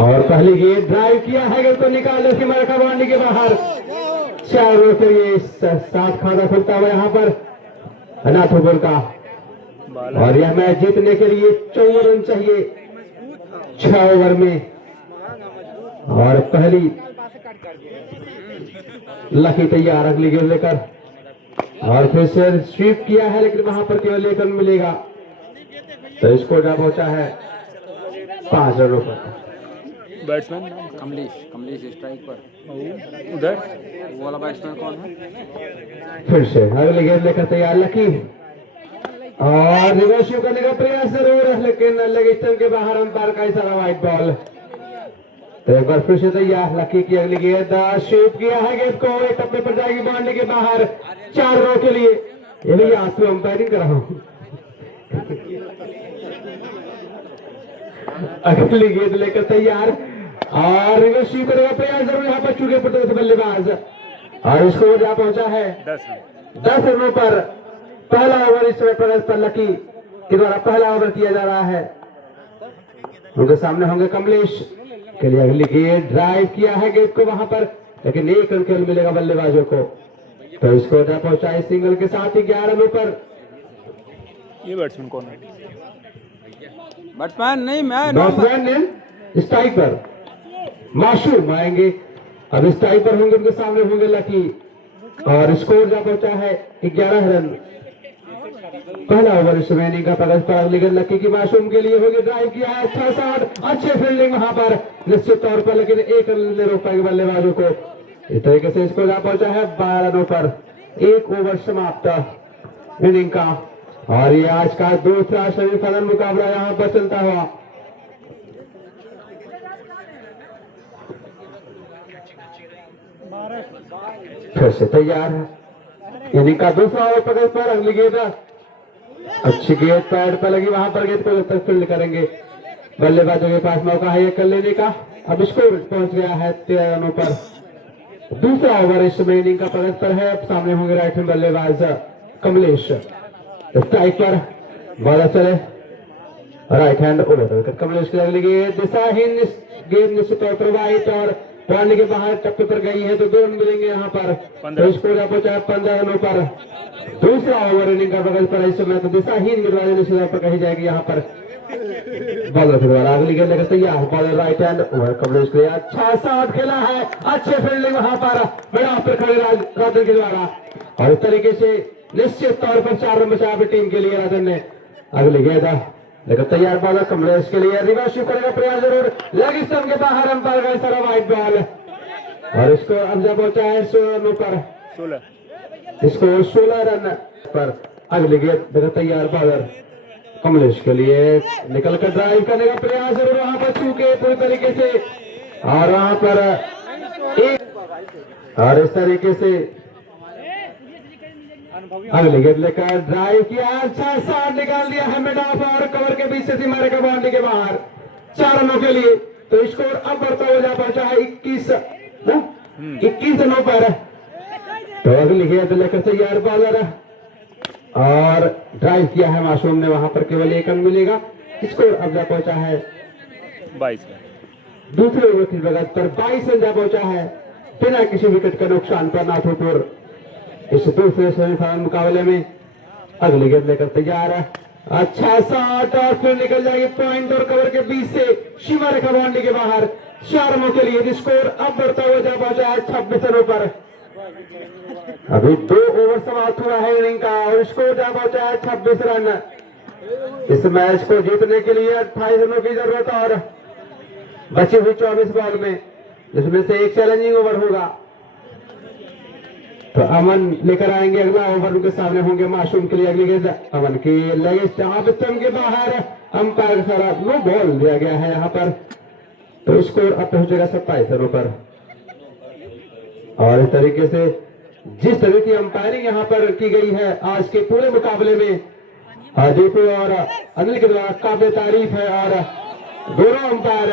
और पहली गेंद ड्राइव किया है, गेंद को निकाल सीमा रेखा बाउंड्री के बाहर। 4 ओवर के लिए 7 खाता खुलता हुआ यहाँ पर अनाथोपुर का। और यह मैच जीतने के लिए 54 रन चाहिए 6 ओवर में। और पहली लकी तैयार अगली गेंद लेकर, और फिर से स्वीप किया है लेकिन वहां पर केवल 1 रन मिलेगा। तो स्कोर जा पहुंचा है 5 रनों पर। बैट्समैन कमलेश स्ट्राइक पर। उधर वो वाला बैट्समैन कौन है? फिर से अगली गेंद लेकर तैयार लकी, और रिवर्स करने का प्रयास जरूर है लेकिन लेग स्टंप के बाहर अंपायर का इशारा, वाइट बॉल। तो एक बार फिर से तैयार लकी की अगली गेंद, शूट किया है गेंद को, एक टप्पे पर जाएगी बाउंड्री के बाहर 4 रनों के लिए। ये भी आज तो अंपायरिंग कर रहा हूं। अगली गेंद लेकर तैयार, और रिवर्स करने का प्रयास जरूर यहाँ पर चूके पड़ते थे बल्लेबाज, और इसको जा पहुंचा है 10 रनों पर। पहला ओवर इस समय पर लकी के द्वारा पहला ओवर किया जा रहा है। उनके सामने होंगे कमलेश के लिए अगली गेंद, ड्राइव किया है गेंद को वहां पर, लेकिन 1 रन केवल मिलेगा बल्लेबाजों को। तो इसको जा पहुंचा है सिंगल के साथ ही 11 रनों पर। ये बैट्समैन कौन है? बैट्समैन नहीं, मैं बैट्समैन ने स्ट्राइक पर मासूम आएंगे, अब स्ट्राइक पर होंगे, उनके सामने होंगे लकी, और स्कोर जा पहुंचा है 11 रन। पहला ओवर इस इनिंग का प्रगति पर अगली गेंद लकी की मासूम के लिए होगी, ड्राइव किया है, अच्छा शॉट, अच्छे फील्डिंग वहां पर निश्चित तौर पर, लेकिन 1 रन ने रोक पाएंगे बल्लेबाजों को। इस तरीके से इसको जा पहुंचा है 12 रनों पर। 1 ओवर समाप्त इनिंग का, और ये आज का दूसरा सेमीफाइनल मुकाबला यहां पर चलता हुआ। फिर से तैयार है इनिंग का दूसरा ओवर प्रगति पर अगली गेंद, अच्छी गेंद पैड पर लगी, वहां पर गेंद को जब तक फील्ड करेंगे बल्लेबाजों के पास मौका है ये कर लेने का। अब स्कोर पहुंच गया है 13 रनों पर। दूसरा ओवर इस समय इनिंग का प्रगति पर है। अब सामने होंगे राइट हैंड बल्लेबाज कमलेश, स्ट्राइक पर बॉलर चले राइट हैंड ओवर। कमलेश की अगली गेंद दिशाहीन गेंद निश्चित तौर पर वाइट, और बाउंड्री के बाहर टप्पे पर गई है, तो 2 रन मिलेंगे यहाँ पर। तो स्कोर पहुंचा 15 रनों पर। दूसरा ओवर इनिंग का बगल पर इस समय तो दिशाहीन गेंदबाजी निश्चित तौर पर कही जाएगी यहाँ पर बॉलर के द्वारा। अगली गेंद लेकर तैयार bowler right hand over, Kamlesh के लिए अच्छा शॉट खेला है, अच्छे फील्डिंग वहां पर बड़ा पर खड़े राजन के द्वारा, और इस तरीके से निश्चित तौर पर 4 रन बचा टीम के लिए राजन ने। अगली गेंद लेकर तैयार बॉलर कमलेश के लिए, रिवर्स करने का प्रयास जरूर, लेग स्टंप के बाहर अंपायर का इशारा, वाइट बॉल। और इसको अब जब पहुंचा है 16 रनों पर, 16 रन पर। अगली गेंद लेकर तैयार बॉलर कमलेश के लिए, निकलकर ड्राइव करने का प्रयास जरूर, वहां पर चूके पूरी तरीके से, और वहां पर और इस तरीके से अगली गेंद लेकर ड्राइव किया, अच्छा शॉट निकाल दिया है मिड ऑफ, और कवर के बीच से सीमा रेखा बाउंड्री के बाहर 4 रनों के लिए। तो स्कोर अब बढ़ता हुआ जा पहुंचा है 21 रनों पर। तो अगली गेंद लेकर तैयार बॉलर, और ड्राइव किया है मासूम ने, वहां पर केवल 1 रन मिलेगा। स्कोर अब जा पहुंचा है 22। दूसरे ओवर की प्रगति पर 22 रन जा पहुंचा है बिना किसी विकेट का नुकसान पर नाथोपुर इस दूसरे सेमीफाइनल मुकाबले में। अगली गेंद लेकर तैयार है, अच्छा शॉट, और फिर निकल जाएगी पॉइंट और कवर के बीच से सीमा रेखा बाउंड्री के बाहर 4 रनों के लिए। स्कोर अब बढ़ता हुआ जा पहुंचा है 26 रनों पर। अभी 2 ओवर समाप्त हुआ है इनिंग का, और स्कोर जा पहुंचा है 26 रन। इस मैच को जीतने के लिए 28 रनों की जरूरत, और बची हुई 24 बॉल में, जिसमें से एक चैलेंजिंग ओवर होगा। तो अमन लेकर आएंगे अगला ओवर, उनके सामने होंगे मासूम के लिए अगली गेंद, अमन की लेग स्टंप के बाहर अंपायर सारा नो बॉल दिया गया है यहाँ पर। तो स्कोर अब पहुंचेगा 27 रनों पर। और इस तरीके से जिस तरह की अंपायरिंग यहाँ पर की गई है आज के पूरे मुकाबले में, दीपू और अनिल के द्वारा काबिल तारीफ है। और दोनों अंपायर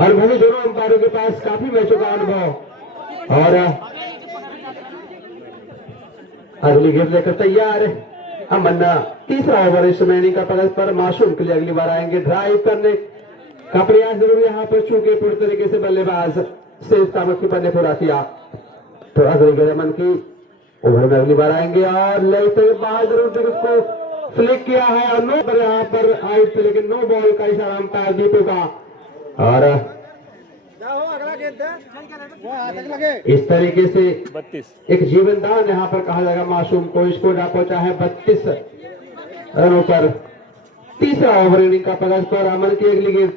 अनुभवी, दोनों अंपायरों के पास काफी मैचों का अनुभव। और अगली गेंद लेकर तैयार अमन तीसरा ओवर इस समय का पकड़ पर मासूम के लिए अगली बार आएंगे ड्राइव करने का प्रयास जरूर यहाँ पर, चूंकि पूरी तरीके से बल्लेबाज से सामर्थ्य पन्ने पूरा किया तो अगली गेंद अमन की ओवर में अगली बार आएंगे और लेते हुए बाहर जरूर से उसको फ्लिक किया है और नो पर यहाँ पर आउट, लेकिन नो बॉल का इशारा अंपायर दीपू का। और इस तरीके से 32 एक जीवन दान यहाँ पर कहा जाएगा मासूम को, स्कोर पहुंचा है 32 रनों पर। तीसरा ओवर इनिंग का पकड़ पर अमन की अगली गेंद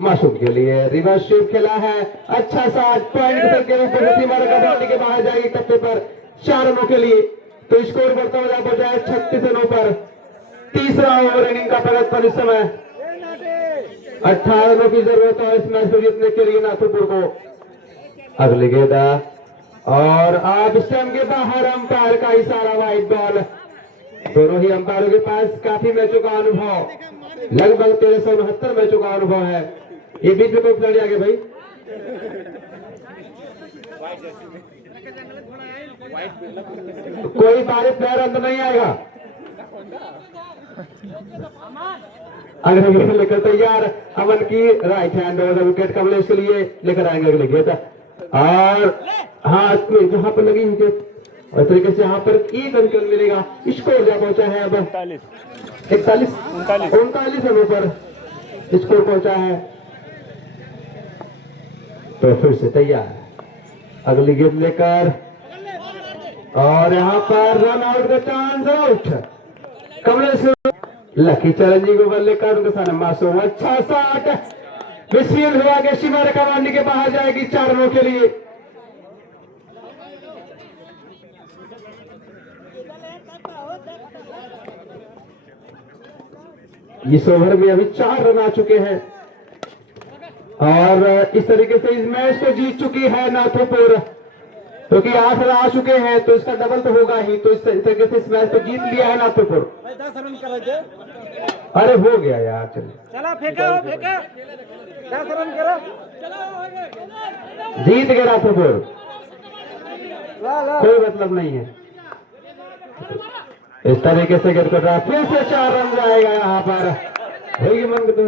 मासूम के लिए रिवर्स स्वीप खेला है, अच्छा सा पॉइंट के रूप में कबड्डी के बाहर जाएगी कप्पे पर 4 रनों के लिए, तो स्कोर बढ़ता हुआ पहुंचा है 36 रनों पर। तीसरा ओवर इनिंग का पकड़ पर इस समय 18 रनों की जरूरत है इस मैच को जीतने के लिए नाथुपुर को। अगली गेंद और आप स्टंप के बाहर अंपायर का इशारा, वाइड बॉल। दोनों ही अंपायरों के पास काफी मैचों का अनुभव, लगभग 1369 मैचों का अनुभव है। ये बीच में कोई खिलाड़ी आगे भाई, कोई बारिश प्लेयर अंदर नहीं आएगा। अगले गेंद लेकर तैयार अमन की right hand over wicket Kamlesh के लिए लेकर आएंगे अगले गेंद। और हाँ जहां पर लगी विकेट और तरीके से यहाँ पर एक अंक मिलेगा। स्कोर जा पहुंचा है अब 39 रनों पर स्कोर पहुंचा है। तो फिर से तैयार अगली गेंद लेकर और यहाँ पर रन आउट का chance, out Kamlesh lucky challenging over लेकर उनके सामने मासूम, अच्छा शॉट मिसफील्ड हुआ के सीमा रेखा बांधने के बाहर जाएगी 4 रनों के लिए। इस ओवर में अभी 4 रन आ चुके हैं और इस तरीके से इस मैच को जीत चुकी है नाथुपुर, क्योंकि 8 रन आ चुके हैं तो इसका डबल तो होगा ही, तो इस तरीके से इस मैच को जीत लिया है नाथुपुर। 10 रन करो। अरे हो गया यार, चलो चला फेंका 10 रन करो, जीत गया नाथुपुर, कोई मतलब नहीं है। इस तरीके से गेंद कर रहा है, फिर से 4 रन जाएगा यहाँ पर, होगी मन को तो